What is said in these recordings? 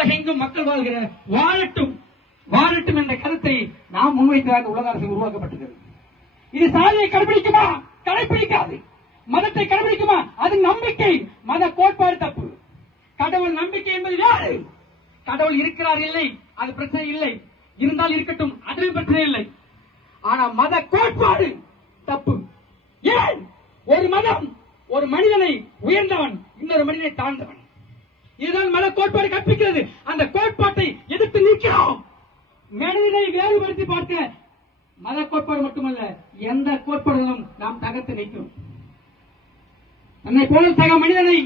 உலகெங்கும் மக்கள் வாழ்கிற வாழட்டும் வாழட்டும் என்ற கருத்தை நாம் முன்வைத்ததாக உலக அரசு உருவாக்கப்பட்டது. இது சாதியை கடைபிடிக்குமா? கடைபிடிக்காது. மதத்தை கடைபிடிக்குமா? அது நம்பிக்கை. மத கோட்பாடு தப்பு. கடவுள் நம்பிக்கை என்பது யாரு? கடவுள் இருக்கிறார் இல்லை, அது பிரச்சனை இல்லை. இருந்தால் இருக்கட்டும், அதிலும் பிரச்சனை இல்லை. ஆனா மத கோட்பாடு தப்பு. ஏன்? ஒரு மதம் ஒரு மனிதனை உயர்ந்தவன், இன்னொரு மனிதனை தாழ்ந்தவன். இதுதான் மத கோட்பாடு கற்பிக்கிறது. அந்த கோட்பாட்டை எதிர்த்து நிற்கிறோம். மனிதனை வேறுபடுத்தி பார்க்க மத கோட்பாடு மட்டுமல்ல, எந்த கோட்பாடுகளும் நாம் தகர்த்து நிற்கிறோம். தன்னை போல சக மனிதனை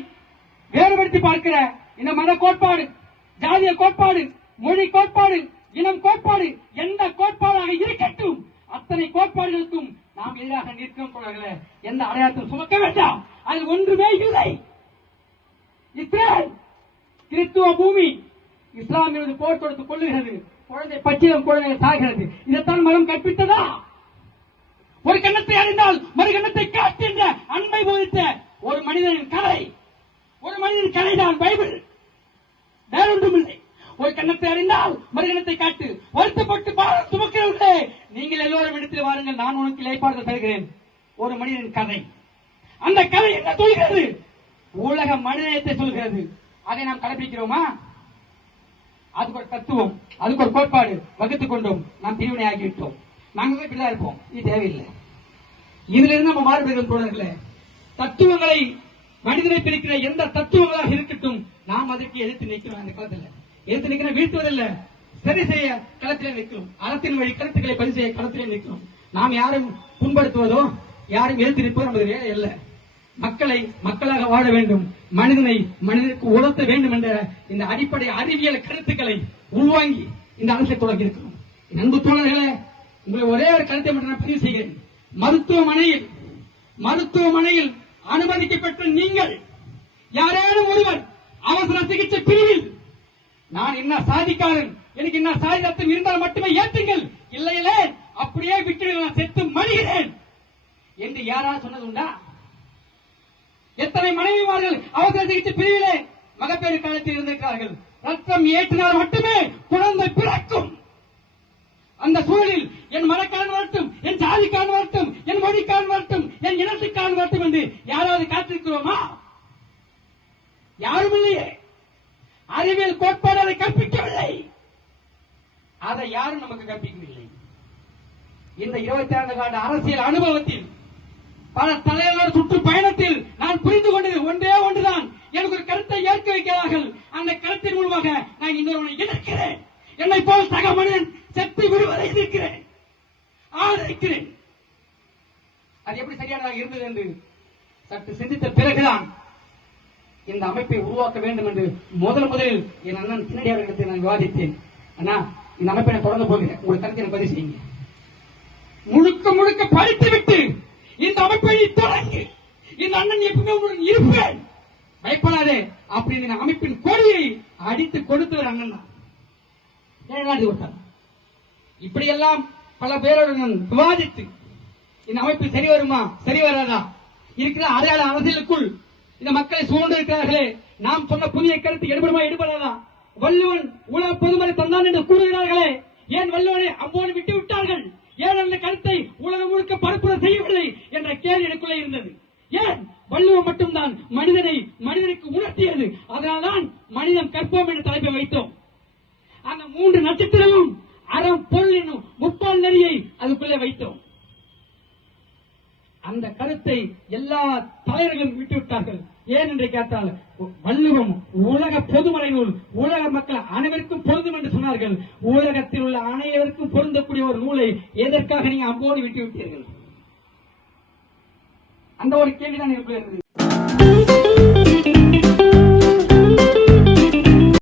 வேறுபடுத்தி பார்க்கிற இந்த மத கோட்பாடு, ஜாதிய கோட்பாடு, மொழி கோட்பாடு, இனம் கோட்பாடு, எந்த கோட்பாடாக இருக்கட்டும், அத்தனை கோட்பாடுகளுக்கும் நாம் எதிராக நிற்கிறோம். எந்த அடையாளத்தையும் சுமக்க வேண்டாம். அதில் ஒன்றுமே இல்லை. இஸ்ரேல் கிறிஸ்துவ பூமி, இஸ்லாம் மீது போர் தொடுத்துக் கொள்ளுகிறது. குழந்தை பச்சிலம் குழந்தை சாகிறது. இதைத்தான் மதம் கற்பித்ததா? ஒரு கண்ணத்தை அறிந்தால் மறு கண்ணத்தை காட்டுகின்ற அன்பை போதித்த ஒரு மனிதனின் கதை, ஒரு மனிதனின் கதைதான் பைபிள். வேறொன்றும் இல்லை. ஒரு கண்ணத்தை அறிந்தால் மறு கண்ணத்தை காட்டு. வருத்தப்பட்டு பாரம் சுமக்கிறவர்களே, நீங்கள் எல்லோரும் இடத்தில் வாருங்கள், நான் உனக்கு இலைப்பாடுதல் தருகிறேன். ஒரு மனிதனின் கதை. அந்த கதை என்ன சொல்கிறது? உலக மனிதத்தை சொல்கிறது. அதை நாம் கடைபிடிக்கிறோமா? அதுக்கு ஒரு தத்துவம், அதுக்கு ஒரு கோட்பாடு வகுத்துக் கொண்டோம். நாம் பிரிவினை ஆகிவிட்டோம். நாங்கள் இப்படிதான் இருப்போம். இது தேவையில்லை. இதுல இருந்து நம்ம மாறுபடுகிறோம் தோழர்களே. தத்துவங்களை மனிதனை பிரிக்கிற எந்த தத்துவங்களாக இருக்கட்டும், நாம் அதற்கு எதிர்த்து நிற்கிறோம். அந்த காலத்தில் எதிர்த்து நிற்கிற வீழ்த்துவதில்லை, சரி செய்ய களத்திலே நிற்கிறோம். அறத்தின் வழி கருத்துக்களை பதிவு செய்ய களத்திலே நிற்கிறோம். நாம் யாரும் புண்படுத்துவதோ யாரும் எதிர்த்து நிற்பதோ நமது வேலை அல்ல. மக்களை மக்களாக வாழ வேண்டும், மனிதனை மனிதனுக்கு உணர்த்த வேண்டும் என்ற இந்த அடிப்படை அறிவியல் கருத்துக்களை உள்வாங்கி இந்த அரசை தொடங்கி இருக்கிறோம். அன்பு தோழர்களே, உங்களை ஒரே ஒரு கருத்தை மட்டும் நான் பதிவு செய்கிறேன். மருத்துவமனையில் அனுமதிக்கப்பட்ட நீங்கள் யாரேனும் ஒருவர் அவசர சிகிச்சை பிரிவில் நான் என்ன சாதிக்காரன், எனக்கு என்ன சாதி ரத்தம் இருந்தால் மட்டுமே ஏற்றுங்கள், இல்லையிலே அப்படியே விட்டு நான் செத்து மடிகிறேன் என்று யாராவது சொன்னது உண்டா? எத்தனை மனைவிமார்கள் அவசர சிகிச்சை பிரிவிலே மகப்பேறு காலத்தில் இருந்திருக்கிறார்கள். ரத்தம் ஏற்றினால் மட்டுமே குழந்தை பிறக்கும். அந்த சூழலில் என் மதக்காரன் வரட்டும், என் ஜாதிக்காரன் வரட்டும், என் மொழிக்காரன் வரட்டும், என் இனத்துக்காரன் வரட்டும் என்று யாராவது காத்திருக்கிறோமா? யாரும் இல்லையே. அறிவியல் கோட்பாடு அதை கற்பிக்கவில்லை. அதை யாரும் நமக்கு கற்பிக்கவில்லை. இந்த 26 ஆண்டு அரசியல் அனுபவத்தில், பல தலைவர் சுற்றுப்பயணத்தில் நான் புரிந்து கொண்டது ஒன்றே ஒன்றுதான். எனக்கு ஒரு கருத்தை ஏற்க வைக்கிறார்கள். அந்த கருத்தின் மூலமாக நான் இன்னொருவனை எதிர்க்கிறேன். என்னை போல் சக மனிதன் செத்து விடுவதை எதிர்க்கிறேன், ஆதரிக்கிறேன். அது எப்படி சரியானதாக இருந்தது என்று சற்று சிந்தித்த பிறகுதான் இந்த அமைப்பை உருவாக்க வேண்டும் என்று முதலில் என் அண்ணன் சின்னடியாரிடத்தில் நான் விவாதித்தேன். அண்ணா, இந்த அமைப்பை நான் தொடர்ந்து போகிறேன், உங்கள் கருத்தை பதிவு செய்யுங்க. முழுக்க படித்துவிட்டு இந்த அமைப்பை தொடங்கி இந்த அண்ணன் எப்பவுமே உங்களுடன் இருப்பேன், பயப்படாதே அப்படின்னு அமைப்பின் கொடியை அடித்து கொடுத்தவர் அண்ணன் தான். இப்படியெல்லாம் பல பேருடன் விவாதித்து இந்த அமைப்பு சரி வருமா சரி வராதா, இருக்கிற அடையாள அரசியலுக்குள் இந்த மக்களை சூழ்ந்து இருக்கிறார்களே, நாம் சொன்ன புதிய கருத்து எடுபடுமா எடுபடாதா? வள்ளுவன் உலக பொதுமறை தந்தான் என்று கூறுகிறார்களே, ஏன் வள்ளுவனை அம்போடு விட்டு விட்டார்கள்? ஏன் அந்த கருத்தை உலகம் முழுக்க பரப்புரை செய்யவில்லை என்ற கேள்வி எனக்குள்ளே இருந்தது. ஏன் வள்ளுவம் மட்டும்தான் மனிதனுக்கு உணர்த்தியது? அதனால்தான் மனிதன் கற்போம் என்ற தலைப்பை வைத்தோம். அந்த 3 நட்சத்திரமும் அறம் பொருள் என்னும் முப்பால் நெறியை அதுக்குள்ளே வைத்தோம். அந்த கருத்தை எல்லா தலைவர்களும் விட்டுவிட்டார்கள். ஏன் என்று கேட்டால், வள்ளுவம் உலக பொதுமறை நூல், உலக மக்கள் அனைவருக்கும் பொருந்தும் என்று சொன்னார்கள். உலகத்தில் உள்ள அனைவருக்கும் பொருந்தக்கூடிய ஒரு நூலை எதற்காக நீங்க அம்போடு விட்டு விட்டீர்கள்? அந்த ஒரு கேள்விதான் எனக்குள்ள இருந்தது.